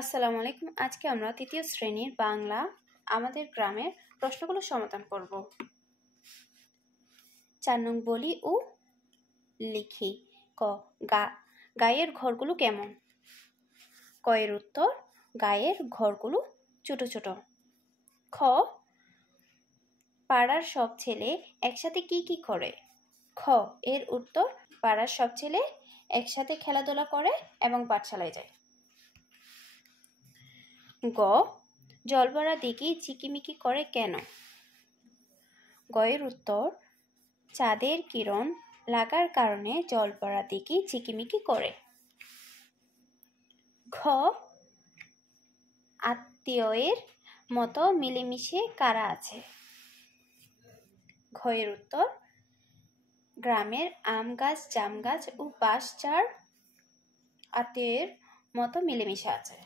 আসসালামু আলাইকুম। আজকে আমরা তৃতীয় শ্রেণীর বাংলা আমাদের গ্রামের প্রশ্নগুলো সমাধান করব। 4 নং বলি ও লিখি। ক গায়ের ঘরগুলো কেমন? ক এর উত্তর গায়ের ঘরগুলো ছোট ছোট। খ পাড়ার সব ছেলে একসাথে কি কি করে? খ এর উত্তর পাড়ার সব ছেলে একসাথে খেলাধুলা করে এবং পাঠশালায় যায়। গ জলভরা দিঘি ঝিকিমিকি করে কেন? গ এর উত্তর চাঁদের কিরণ লাগার কারণে জলভরা দিঘি ঝিকিমিকি করে। ঘ আত্মীয়ের মতো মিলেমিশে কারা আছে? ঘ এর উত্তর গ্রামের আম গাছ, জাম গাছ ও বাঁশ ঝাড় আত্মীয়ের মতো মিলেমিশে আছে।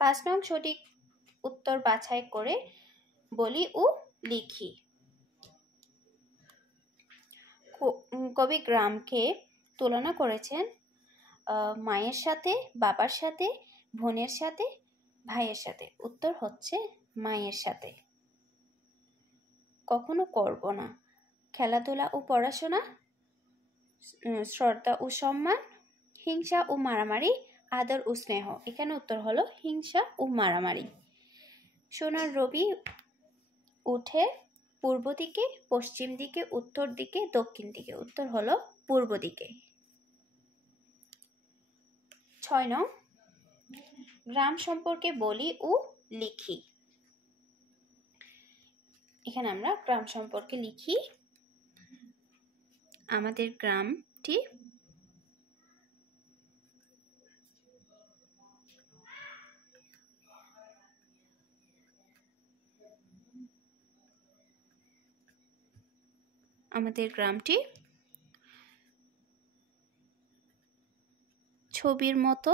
5 নং সঠিক উত্তর বাছাই করে বলি ও লিখি। কবি গ্রামকে তুলনা করেছেন মায়ের সাথে, বাবার সাথে, বোনের সাথে, ভাইয়ের সাথে। উত্তর হচ্ছে মায়ের সাথে। কখনো করব না খেলাধুলা ও পড়াশোনা, শ্রদ্ধা ও সম্মান, হিংসা ও মারামারি, আদর ও স্নেহ। এখানে উত্তর হলো হিংসা ও মারামারি। সোনার রবি উঠে পূর্ব দিকে, পশ্চিম দিকে, উত্তর দিকে, দক্ষিণ দিকে। উত্তর হলো পূর্ব দিকে। 6 নং গ্রাম সম্পর্কে বলি ও লিখি। এখানে আমরা গ্রাম সম্পর্কে লিখি। আমাদের গ্রামটি ছবির মতো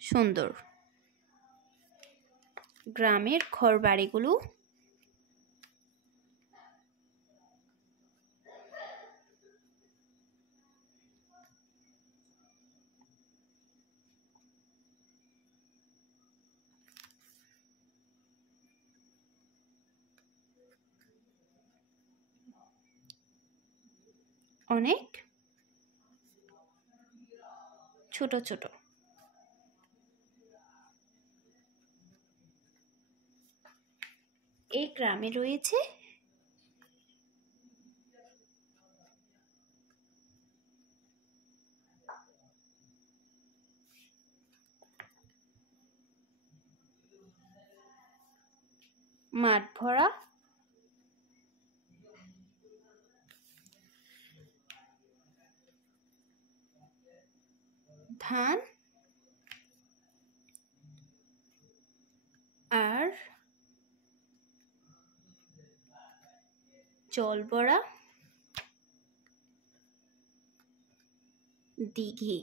সুন্দর। গ্রামের ঘরবাড়িগুলো অনেক ছোট ছোট। এই গ্রামে রয়েছে মাঠ ভরা ধান আর জলভরা দিঘি।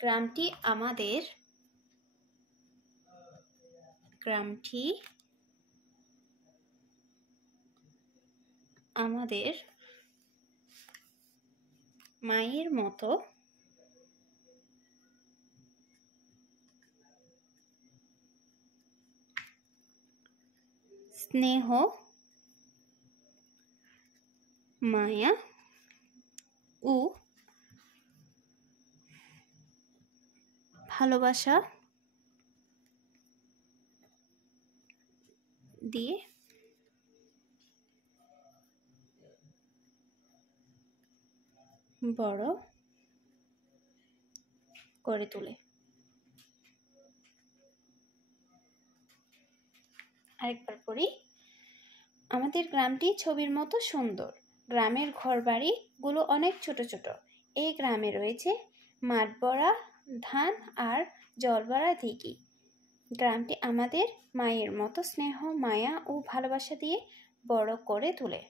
গ্রামটি আমাদের মায়ের মতো স্নেহ, মায়া ও ভালোবাসা দিয়ে বড় করে তোলে। আরেকবার পড়ি। আমাদের গ্রামটি ছবির মতো সুন্দর। গ্রামের ঘরবাড়িগুলো অনেক ছোট ছোট। এই গ্রামে রয়েছে মাঠ ভরা ধান আর জলভরা দিঘি। গ্রামটি আমাদের মায়ের মতো স্নেহ, মায়া ও ভালোবাসা দিয়ে বড় করে তোলে।